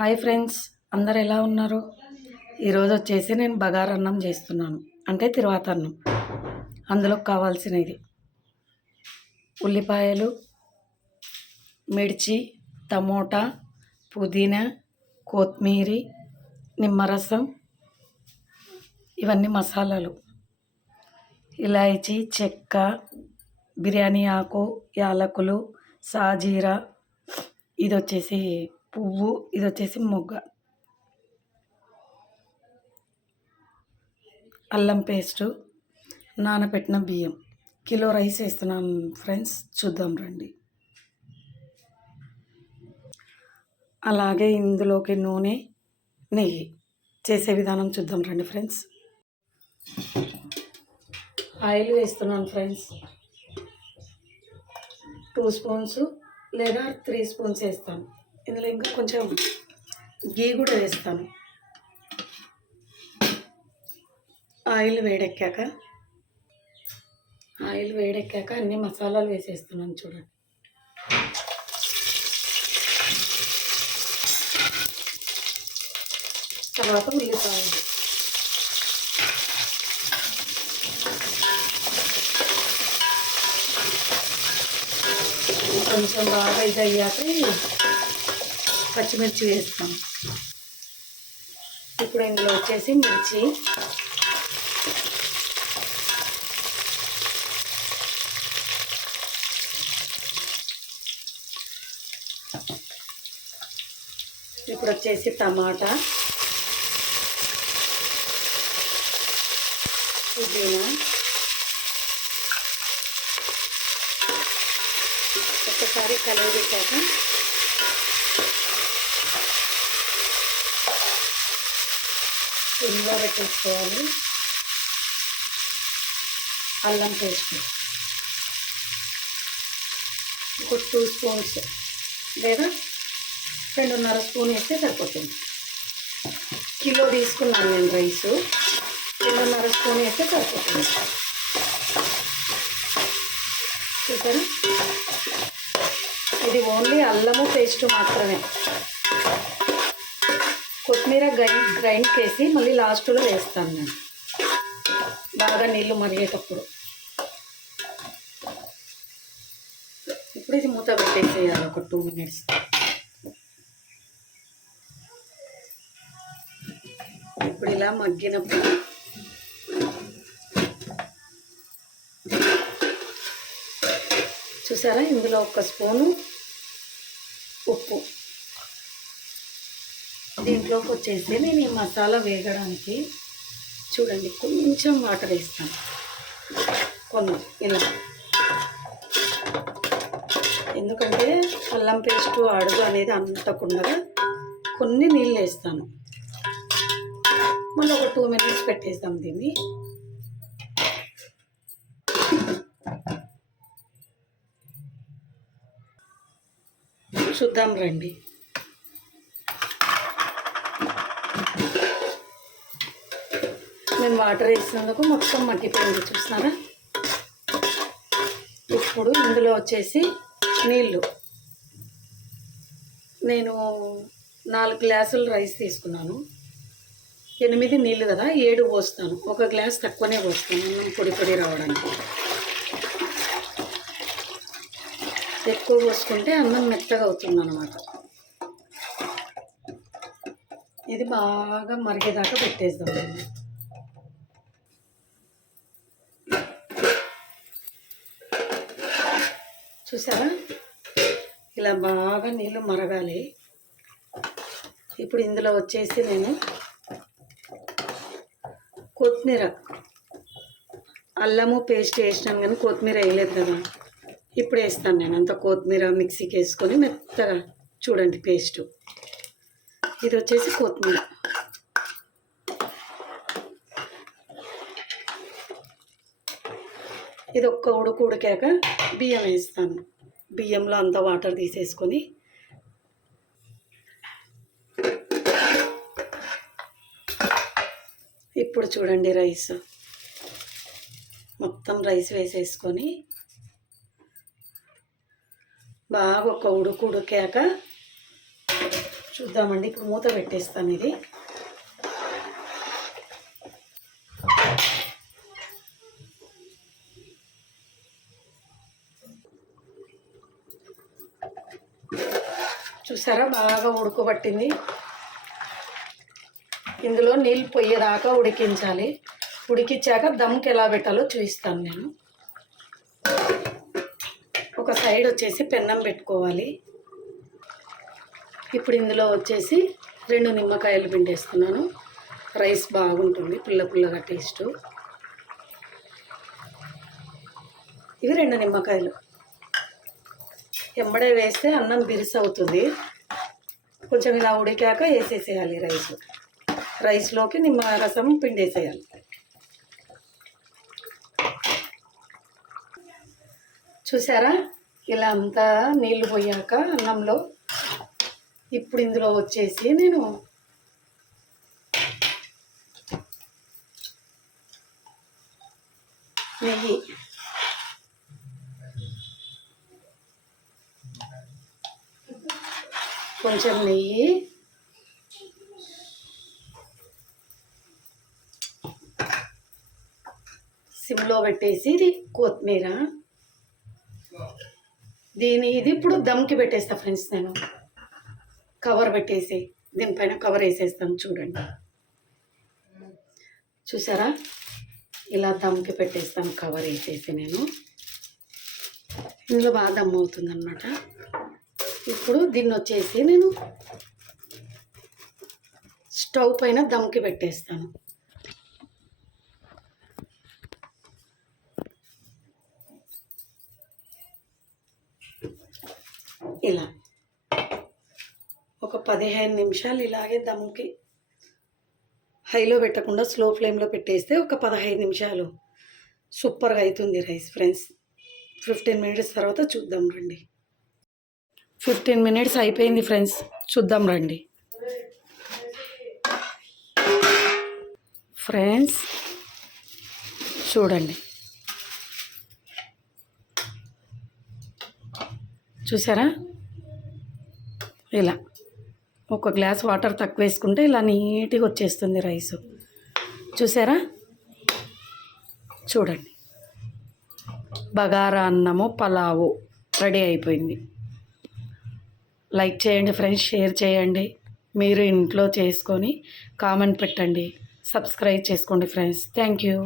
Hi friends అందరు ఎలా ఉన్నారు? ఈరోజు వచ్చేసి నేను బగారన్నం చేస్తున్నాను. అంటే తిరువాతన్నం అందులో కావాల్సినది ఉల్లిపాయలు మిర్చి టమోటా పుదీనా కొత్తిమీర నిమ్మరసం ఇవన్నీ మసాలాలు. ఇలాయచి చెక్క బిర్యానీ ఆకు యాలకులు సాజీరా ఇది వచ్చేసి పువ్వు ఇది వచ్చేసి మొగ్గ. అల్లం పేస్టు నానబెట్టిన బియ్యం. కిలో రైస్ వేస్తున్నాను ఫ్రెండ్స్ చూద్దాం రండి. అలాగే ఇందులోకి నూనె నెయ్యి. చేసే విధానం చూద్దాం రండి ఫ్రెండ్స్. ఆయిల్ వేస్తున్నాను ఫ్రెండ్స్. టూ స్పూన్స్ లేదా త్రీ స్పూన్స్ వేస్తాను ఇందులో ఇంకా కొంచెం గీ కూడా వేస్తాను. ఆయిల్ వేడెక్కాక ఆయిల్ వేడెక్కాక అన్ని మసాలాలు వేసేస్తున్నాను చూడండి. తర్వాత ఉల్లిపాయలు కొంచెం బాగా ఇది అయ్యాక పచ్చిమిర్చి వేస్తాం. ఇప్పుడు ఇందులో వచ్చేసి మిర్చి. ఇప్పుడు వచ్చేసి టమాటా. పుదీనా. ఒక్కసారి కలిగి పెట్టాక ఇందులో పెట్టేసుకోవాలి. అల్లం పేస్ట్. ఒక టూ స్పూన్స్ లేదా రెండున్నర స్పూన్ వేస్తే సరిపోతుంది. కిలో తీసుకున్నాను నేను రైస్. రెండున్నర స్పూన్ వేస్తే సరిపోతుంది. చూసారా? ఇది ఓన్లీ అల్లము పేస్ట్ మాత్రమే. కొత్తిమీర గ్రైండ్ గ్రైండ్ చేసి మళ్ళీ లాస్ట్లో వేస్తాను నేను. బాగా నీళ్ళు మరిగేటప్పుడు. ఇప్పుడు ఇది మూత పెట్టేసేయాలి ఒక టూ మినిట్స్. ఇప్పుడు ఇలా మగ్గినప్పుడు చూసారా ఇందులో ఒక స్పూను ఉప్పు. దీంట్లోకి వచ్చేసి నేను ఈ మసాలా వేగడానికి చూడండి కొంచెం వాటర్ వేస్తాను. కొంత ఇలా. ఎందుకంటే అల్లం పేస్ట్ అడుగు అనేది అంటకుండా కొన్ని నీళ్ళు వేస్తాను. మళ్ళీ ఒక టూ మినిట్స్ పెట్టేస్తాం దీన్ని. చూద్దాం రండి. మేము వాటర్ వేసినందుకు మొత్తం మగ్గిపోయింది చూస్తున్నారా ఇప్పుడు ఇందులో వచ్చేసి నీళ్ళు. నేను నాలుగు గ్లాసులు రైస్ తీసుకున్నాను. ఎనిమిది నీళ్ళు కదా ఏడు పోస్తాను. ఒక గ్లాస్ తక్కువనే పోస్తాను అన్నం పొడి పొడి రావడానికి. ఎక్కువ పోసుకుంటే అన్నం మెత్తగా అవుతుంది అనమాట ఇది బాగా మరిగేదాకా పెట్టేద్దాం. చూసారా? ఇలా బాగా నీళ్ళు మరగాలి. ఇప్పుడు ఇందులో వచ్చేసి నేను కొత్తిమీర అల్లము పేస్ట్ వేసినాను కానీ కొత్తిమీర వేయలేదు కదా. ఇప్పుడు వేస్తాను నేను అంత కొత్తిమీర మిక్సీకి వేసుకొని మెత్తగా చూడండి పేస్టు. ఇది వచ్చేసి కొత్తిమీర. ఇది ఒక్క ఉడుకు ఉడికాక బియ్యం వేస్తాను. బియ్యంలో అంత వాటర్ తీసేసుకొని. ఇప్పుడు చూడండి రైస్. మొత్తం రైస్ వేసేసుకొని. బాగా ఒక ఉడుకు ఉడికాక చూద్దామండి ఇప్పుడు మూత పెట్టేస్తాను ఇది. చూసారా? బాగా ఉడకబట్టింది. ఇందులో నీళ్ళు పొయ్యేదాకా ఉడికించాలి. ఉడికించాక దమ్కి ఎలా పెట్టాలో చూపిస్తాను నేను. ఒక సైడ్ వచ్చేసి పెన్నం పెట్టుకోవాలి. ఇప్పుడు ఇందులో వచ్చేసి రెండు నిమ్మకాయలు పిండేస్తున్నాను. రైస్ బాగుంటుంది పుల్ల పుల్లగా టేస్ట్. ఇవి రెండు నిమ్మకాయలు. ఎంబడే వేస్తే అన్నం బిరిసి అవుతుంది. కొంచెం ఇలా ఉడికాక వేసేసేయాలి రైస్. రైస్లోకి నిమ్మ రసం పిండేసేయాలి. చూసారా? ఇలా అంతా నీళ్ళు పోయాక అన్నంలో ఇప్పుడు ఇందులో వచ్చేసి నేను నెయ్యి. కొంచెం నెయ్యి. సిమ్లో పెట్టేసి ఇది కొత్తిమీర. దీని ఇది ఇప్పుడు దమ్కి పెట్టేస్తా ఫ్రెండ్స్ నేను. కవర్ పెట్టేసి దీనిపైన కవర్ వేసేస్తాను చూడండి. చూసారా? ఇలా దమ్కి పెట్టేస్తాను కవర్ వేసేసి నేను. ఇందులో బాగా దమ్ అవుతుంది అన్నమాట ఇప్పుడు దీన్ని వచ్చేసి నేను స్టవ్ పైన దమ్కి పెట్టేస్తాను. ఇలా ఒక పదిహేను నిమిషాలు ఇలాగే దమ్కి హైలో పెట్టకుండా స్లో ఫ్లేమ్లో పెట్టేస్తే ఒక పదహైదు నిమిషాలు సూపర్గా అవుతుంది రైస్ ఫ్రెండ్స్. ఫిఫ్టీన్ మినిట్స్ తర్వాత చూద్దాం రండి. ఫిఫ్టీన్ మినిట్స్ అయిపోయింది ఫ్రెండ్స్. చూద్దాం రండి. ఫ్రెండ్స్ చూడండి. చూసారా? ఇలా. ఒక గ్లాస్ వాటర్ తక్కువ వేసుకుంటే ఇలా నీట్గా వచ్చేస్తుంది రైస్. చూసారా? చూడండి. బగారా అన్నము పలావు. రెడీ అయిపోయింది. లైక్ చేయండి ఫ్రెండ్స్ షేర్ చేయండి. మీరు ఇంట్లో చేసుకొని కామెంట్ పెట్టండి. సబ్స్క్రైబ్ చేసుకోండి ఫ్రెండ్స్. Thank you.